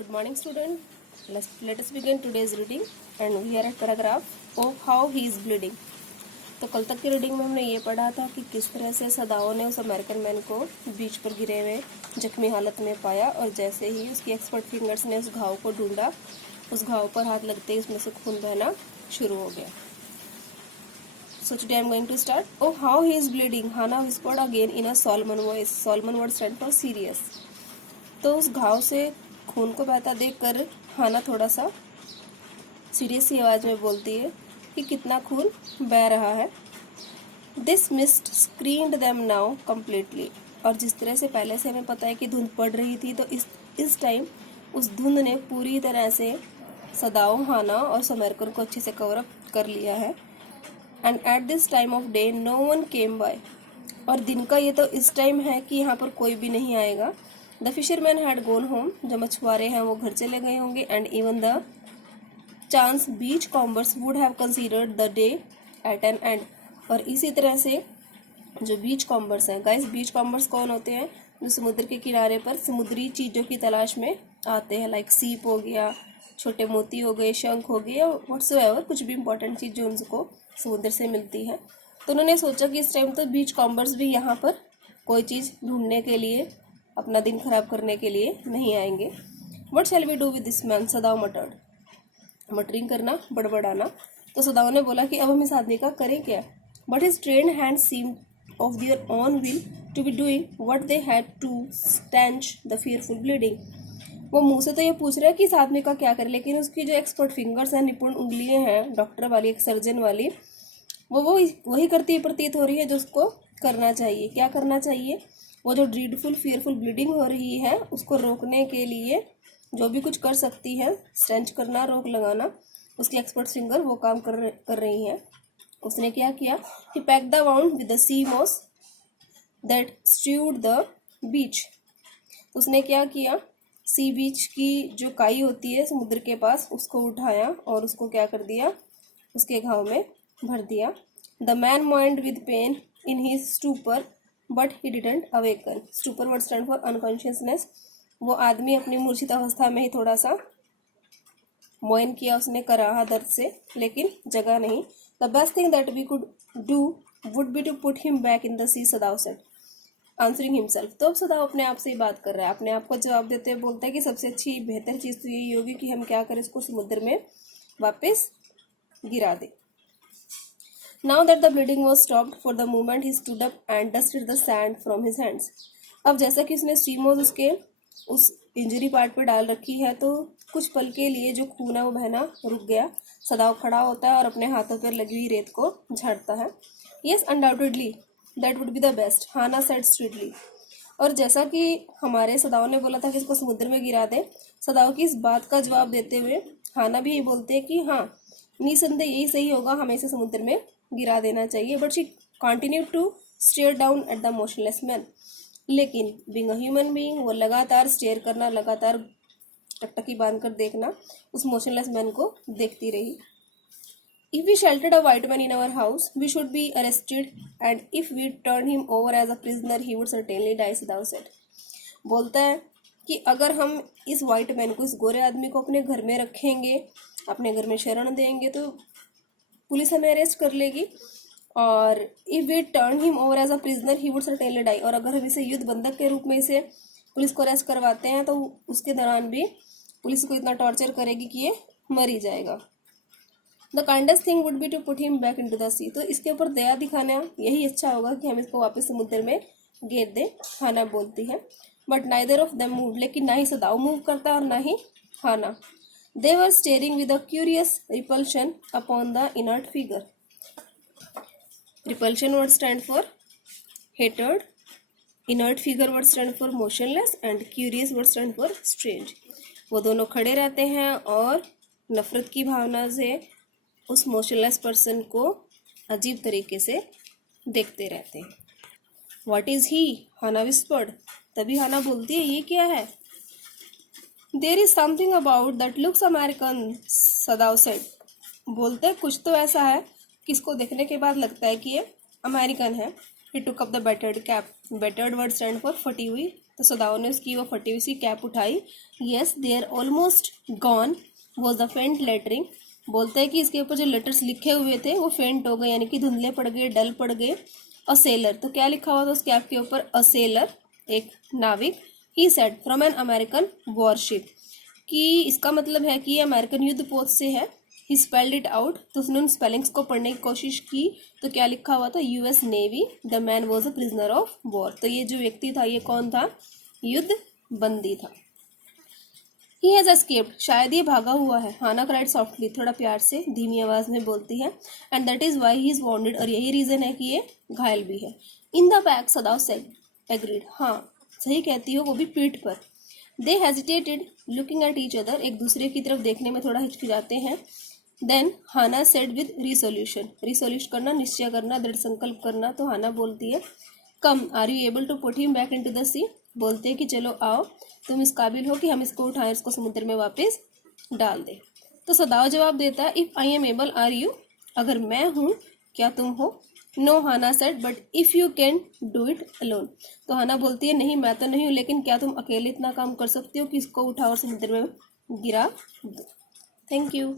Good morning, student. Let us begin today's reading, and we are at paragraph of how he is bleeding. तो कल तक की reading में हमने ये पढ़ा था कि किस तरह से सदाओं ने उस अमेरिकन मैन को बीच पर गिरे हुए जख्मी हालत में पाया, और जैसे ही उसकी एक्सपर्ट फिंगर्स ने उस घाव को ढूंढा, उस घाव पर हाथ लगते ही उसमें से खून बहना शुरू हो गया. So today I am going to start. Oh, how he is bleeding, Hannah whispered again in a Solomon voice. Solomon word stand for serious. तो उस घाव से खून को बहता देखकर हाना थोड़ा सा सीरियस सी आवाज में बोलती है कि कितना खून बह रहा है. This mist screened them now completely. और जिस तरह से पहले से हमें पता है कि धुंध पड़ रही थी, तो इस टाइम उस धुंध ने पूरी तरह से सदाओं, हाना और समरकन को अच्छे से कवर अप कर लिया है. And at this time of day no one came by. और दिन का ये तो इस टाइम है कि यहाँ पर कोई भी नहीं आएगा. The fisherman had gone home. जो मछुआरे हैं वो घर चले गए होंगे. And even the chance beachcombers would have considered the day at an end. और इसी तरह से जो बीच कॉम्बर्स हैं, गाइस बीच कॉम्बर्स कौन होते हैं? जो समुद्र के किनारे पर समुद्री चीज़ों की तलाश में आते हैं, लाइक सीप हो गया, छोटे मोती हो गए, शंख हो गए, व्हाट्सएवर कुछ भी इंपॉर्टेंट चीज़ जो उनको समुद्र से मिलती है. तो उन्होंने सोचा कि इस टाइम तो बीच कॉम्बर्स भी यहाँ पर कोई चीज़ ढूंढने के लिए, अपना दिन खराब करने के लिए नहीं आएंगे. What shall we do with this man, Sadao muttered. Muttering करना, बड़बड़ाना. तो सदाओ ने बोला कि अब हम इस आदमी का करें क्या. But his trained hand seem of their own will to be doing what they had to staunch the fearful bleeding. वो मुंह से तो ये पूछ रहा है कि इस आदमी का क्या करे, लेकिन उसकी जो एक्सपर्ट फिंगर्स हैं, निपुण उंगलियां हैं, डॉक्टर वाली, एक सर्जन वाली, वो वही करती प्रतीत हो रही है जो उसको करना चाहिए. क्या करना चाहिए? वो जो ड्रीडफुल फियरफुल ब्लीडिंग हो रही है उसको रोकने के लिए जो भी कुछ कर सकती है, स्टेंच करना, रोक लगाना, उसकी एक्सपर्ट फिंगर वो काम कर रही हैं. उसने क्या किया? He pack the wound with the sea moss that strewed the beach. उसने क्या किया? सी बीच की जो काई होती है समुद्र के पास, उसको उठाया और उसको क्या कर दिया? उसके घाव में भर दिया. The man moaned with pain in his stupor but he didn't awaken. Stupor word stand for unconsciousness. वो आदमी अपनी मूर्छित अवस्था में ही थोड़ा सा मोइन किया, उसने कराहा दर्द से, लेकिन जगा नहीं. The best thing that we could do would be to put him back in the sea, Sadao said, answering himself. तो अब सदाव अपने आप से ही बात कर रहा है, अपने आप को जवाब देते हुए बोलता है कि सबसे अच्छी बेहतर चीज़ तो यही होगी कि हम क्या करें, इसको समुद्र में वापस गिरा दें. Now that the bleeding was stopped for the moment, he stood up and dusted the sand from his hands. अब जैसा कि उसने स्टीमोज उसके उस इंजरी पार्ट पे डाल रखी है, तो कुछ पल के लिए जो खून है वो बहना रुक गया. सदाव खड़ा होता है और अपने हाथों पर लगी हुई रेत को झाड़ता है. Yes, undoubtedly, that would be the best, Hannah said sweetly. और जैसा कि हमारे सदाव ने बोला था कि इसको समुद्र में गिरा दे, सदाव की इस बात का जवाब देते हुए हाना भी ये बोलते हैं कि हाँ, निसंदेह यही सही होगा, हमें इसे समुद्र में गिरा देना चाहिए. But she continue to stare down at the motionless man. लेकिन बीइंग अ ह्यूमन बीइंग, वो लगातार स्टेयर करना, लगातार टकटकी बांध कर देखना, उस मोशनलेस मैन को देखती रही. If we sheltered a white man in our house we should be arrested, and if we turn him over as a prisoner he would certainly die, Sadao said. बोलता है कि अगर हम इस वाइट मैन को, इस गोरे आदमी को अपने घर में रखेंगे, अपने घर में शरण देंगे, तो पुलिस हमें अरेस्ट कर लेगी. और if we turn him over as a prisoner he would certainly die. और अगर हम इसे युद्ध बंधक के रूप में इसे पुलिस को अरेस्ट करवाते हैं, तो उसके दौरान भी पुलिस को इतना टॉर्चर करेगी कि ये मर ही जाएगा. The kindest thing would be to put him back into the sea. तो इसके ऊपर दया दिखाना यही अच्छा होगा कि हम इसको वापस समुद्र में गेर दें, हाना बोलती है. But neither of them move. लेकिन ना ही सदाव मूव करता और ना ही हाना. They were staring with a curious repulsion upon the inert figure. Repulsion word stand for hatred, inert figure word stand for motionless, and curious word stand for strange. वो दोनों खड़े रहते हैं और नफरत की भावना से उस मोशनलेस पर्सन को अजीब तरीके से देखते रहते हैं. What is he? Hana whispered. तभी हाना बोलती है, ये क्या है? There is something about that looks American, सदाव said. बोलते हैं कुछ तो ऐसा है कि इसको देखने के बाद लगता है कि ये अमेरिकन है. He took up the battered cap. Battered word stand for फटी हुई तो सदाओ ने उसकी वो फटी हुई सी कैप उठाई। Yes they are almost gone was the faint lettering. बोलते हैं कि इसके ऊपर जो लेटर्स लिखे हुए थे वो फेंट हो गए, यानी कि धुंधले पड़ गए, डल पड़ गए। अ सेलर, तो क्या लिखा हुआ था उस कैप के ऊपर? अ सेलर, एक नाविक। He said from an American worship, कि इसका मतलब है कि ये अमेरिकन युद्ध पोत से है। ही स्पेल्ड इट आउट, तो उसने उन स्पेलिंग्स को पढ़ने की कोशिश की। तो क्या लिखा हुआ था? US navy. The man was a prisoner of war. तो ये जो व्यक्ति था ये कौन था? युद्ध बंदी था। ही हैज एस्केप्ड, शायद ये भागा हुआ है। हाना क्राइड सॉफ्टली, थोड़ा प्यार से धीमी आवाज में बोलती है। And that is why he is wounded, और यही रीजन है कि ये घायल भी है। In the back, Sadao said. Agreed, हाँ सही कहती हो, वो भी पीठ पर। They hesitated looking at each other, एक दूसरे की तरफ देखने में थोड़ा हिचकिचाते हैं। Then Hana said with resolution, resolution करना, निश्चय करना, दृढ़ संकल्प करना। तो हाना बोलती है, come are you able to put him back into the sea. बोलते हैं कि चलो आओ, तुम इस काबिल हो कि हम इसको उठाएं, इसको समुद्र में वापस डाल दें। तो सदाओ जवाब देता है, if I am able are you, अगर मैं हूं क्या तुम हो? No Hana said, but if you can do it alone. तो हाना बोलती है, नहीं मैं तो नहीं हूं, लेकिन क्या तुम अकेले इतना काम कर सकते हो कि इसको उठाओ और समुद्र में गिरा दो। Thank you.